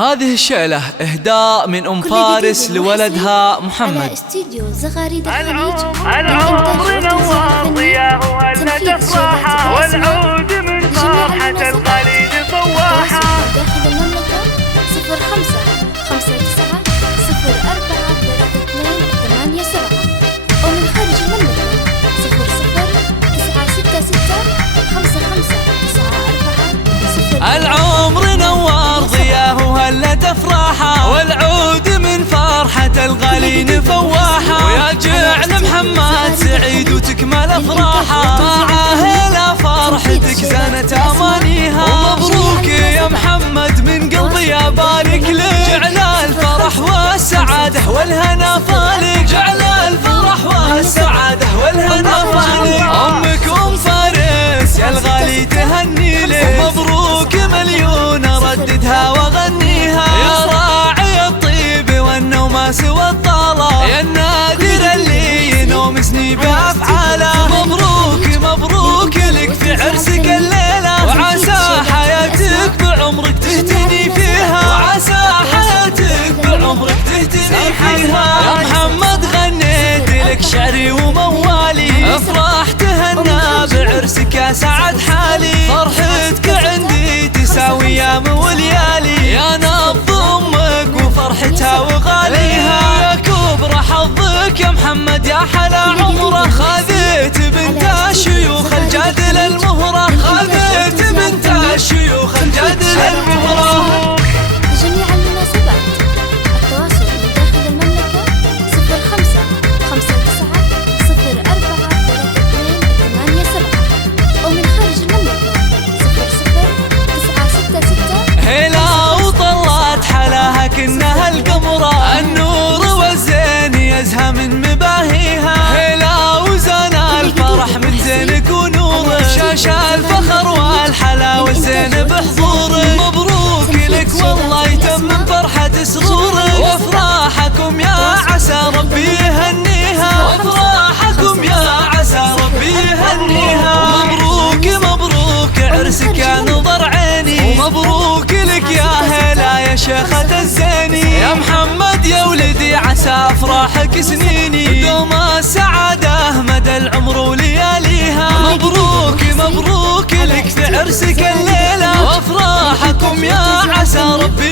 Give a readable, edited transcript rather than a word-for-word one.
هذه الشعلة إهداء من أم فارس لولدها محمد. على استديو زغاريد الخليج. العمر نوار ضياه وهلة أفراحه، والعود من فرحة الخليج فواحة. داخل المملكة 05 59 04 32 ومن خارج المملكة 00 966 55 94. العمر نوار ضياه وهلة أفراحه، والعود من فرحة الغالين فواحة. ويا جعل محمد سعيد وتكمل أفراحه، معاه لا فرحتك زانت أمانيها. ومبروك يا محمد من قلبي يا بارك لك، جعل الفرح والسعادة والهنا فالك، جعل الفرح والسعادة والهنا فالك. أمك أم فارس يا الغالي تهني لك، مبروك مليون رددها وغنيها. يا راعي الطيب والنوماس والطالة، يا النادر اللي ينومسني بأفعاله. مبروك مبروك لك في عرسك الليلة، وعسى حياتك بعمرك تهتني فيها، وعسى حياتك بعمرك تهتني فيها. يا محمد غنيت لك شعري وموالي، افرح تهنى بعرسك يا سعد حالي. فرحتك عندي تساوي ايام وليالي، يا نبض امك وفرحتها وغاليها. يا كبر حظك يا محمد يا حلا عمره، خذيت بنت الشيوخ الجادل المهرة، خذيت بنت الشيوخ الجادل المهرة. لجميع المناسبات التواصل من داخل المملكة 05 59 04 32 ومن خارج المملكة 00 966. هلا وطلعت حلاها كنها القمرة، النور والزين يزهى من مباهيها. هلا وزان الفرح من زينك ونورك، شاش الفخر والحلا والزين بحضورك. مبروك لك والله يتمم فرحة سرورك، وافراحكم يا عسى ربي يهنيها، وافراحكم يا عسى ربي يهنيها. مبروك مبروك عرسك يا نظر عيني، ومبروك لك يا هلا يا شيخة الزيني. يا محمد يا ولدي عسى افراحك سنيني، دوم السعادة مدى العمر ولياليها. مبروك مبروك لك في عرسك الليلة، وافراحكم يا عسى ربي